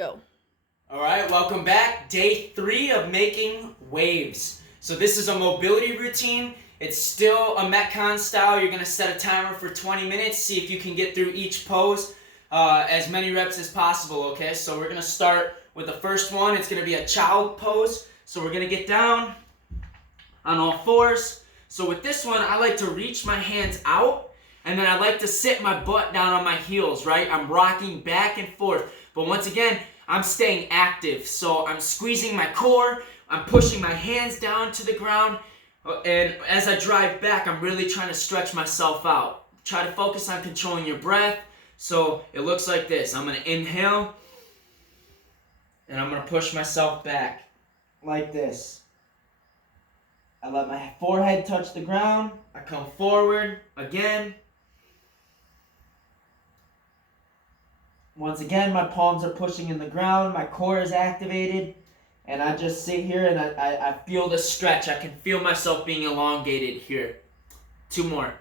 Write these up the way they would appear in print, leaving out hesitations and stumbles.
Go. All right, welcome back. Day 3 of making waves. So this is a mobility routine. It's still a Metcon style. You're going to set a timer for 20 minutes. See if you can get through each pose as many reps as possible, okay? So we're going to start with the first one. It's going to be a child pose. So we're going to get down on all fours. So with this one, I like to reach my hands out, and then I like to sit my butt down on my heels, right? I'm rocking back and forth. But once again, I'm staying active. So I'm squeezing my core, I'm pushing my hands down to the ground, and as I drive back, I'm really trying to stretch myself out. Try to focus on controlling your breath. So it looks like this. I'm going to inhale, and I'm going to push myself back like this. I let my forehead touch the ground. I come forward again. Once again, my palms are pushing in the ground. My core is activated. And I just sit here and I feel the stretch. I can feel myself being elongated here. 2 more.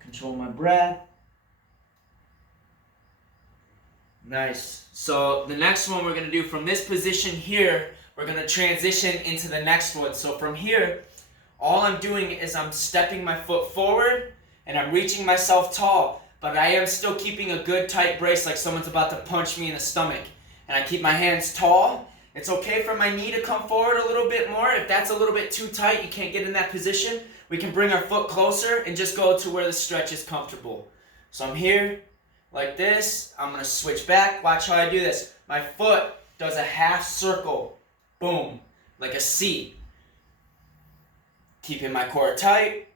Control my breath. Nice. So the next one we're going to do from this position here, we're going to transition into the next one. So from here, all I'm doing is I'm stepping my foot forward and I'm reaching myself tall, but I am still keeping a good tight brace like someone's about to punch me in the stomach. And I keep my hands tall. It's okay for my knee to come forward a little bit more. If that's a little bit too tight, you can't get in that position, we can bring our foot closer and just go to where the stretch is comfortable. So I'm here like this. I'm going to switch back. Watch how I do this. My foot does a half circle. Boom. Like a C. Keeping my core tight.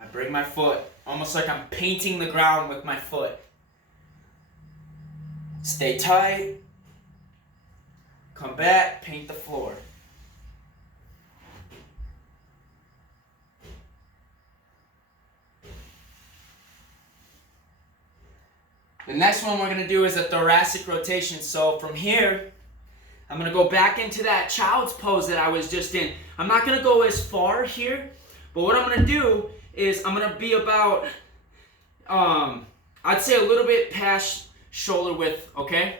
I bring my foot, almost like I'm painting the ground with my foot. Stay tight. Come back, paint the floor. The next one we're going to do is a thoracic rotation. So from here, I'm going to go back into that child's pose that I was just in. I'm not going to go as far here, but what I'm going to do is I'm going to be about, I'd say a little bit past shoulder width, okay?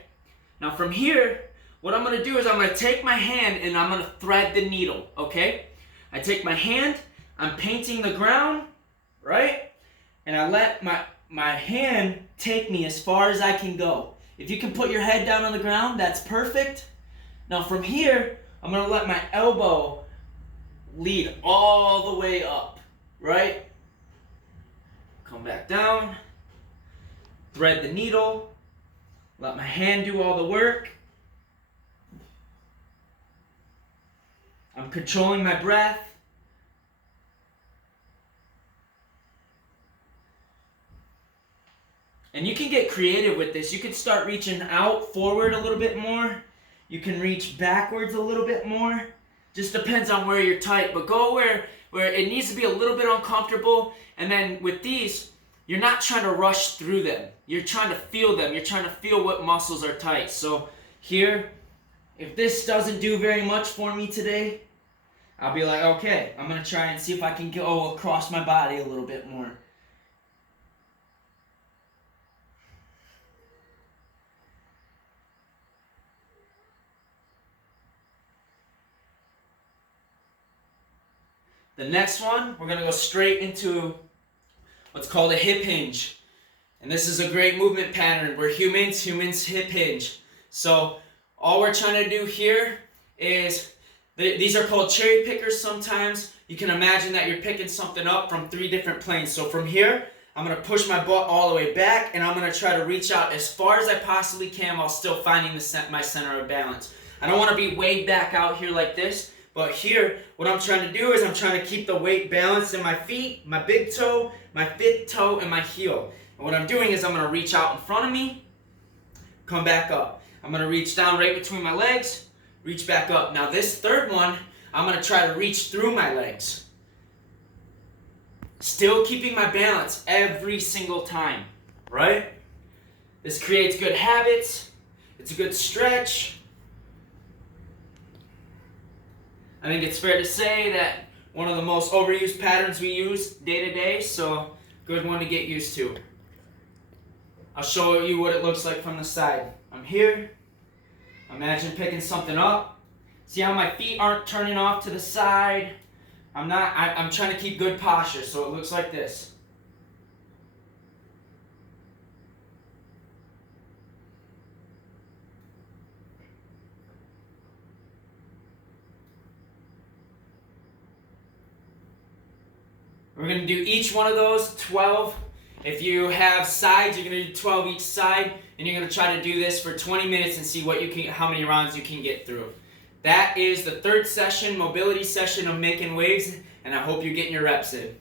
Now from here, what I'm going to do is I'm going to take my hand and I'm going to thread the needle, okay? I take my hand, I'm painting the ground, right? And I let my hand take me as far as I can go. If you can put your head down on the ground, that's perfect. Now from here, I'm going to let my elbow lead all the way up, right? Come back down, thread the needle, let my hand do all the work. I'm controlling my breath. And you can get creative with this. You can start reaching out forward a little bit more. You can reach backwards a little bit more. Just depends on where you're tight. But go where it needs to be a little bit uncomfortable. And then with these, you're not trying to rush through them. You're trying to feel them. You're trying to feel what muscles are tight. So here, if this doesn't do very much for me today, I'll be like, okay, I'm going to try and see if I can go across my body a little bit more. The next one, we're going to go straight into what's called a hip hinge. And this is a great movement pattern. We're humans hip hinge. So all we're trying to do here is, these are called cherry pickers sometimes. You can imagine that you're picking something up from 3 different planes. So from here, I'm going to push my butt all the way back, and I'm going to try to reach out as far as I possibly can while still finding my center of balance. I don't want to be way back out here like this. But here, what I'm trying to do is I'm trying to keep the weight balanced in my feet, my big toe, my fifth toe, and my heel. And what I'm doing is I'm going to reach out in front of me, come back up. I'm going to reach down right between my legs, reach back up. Now this third one, I'm going to try to reach through my legs. Still keeping my balance every single time, right? This creates good habits. It's a good stretch. I think it's fair to say that one of the most overused patterns we use day to day, so good one to get used to. I'll show you what it looks like from the side. I'm here. Imagine picking something up. See how my feet aren't turning off to the side? I'm trying to keep good posture, so it looks like this. We're going to do each one of those 12. If you have sides, you're going to do 12 each side, and you're going to try to do this for 20 minutes and see how many rounds you can get through. That is the third session, mobility session of making waves, and I hope you're getting your reps in.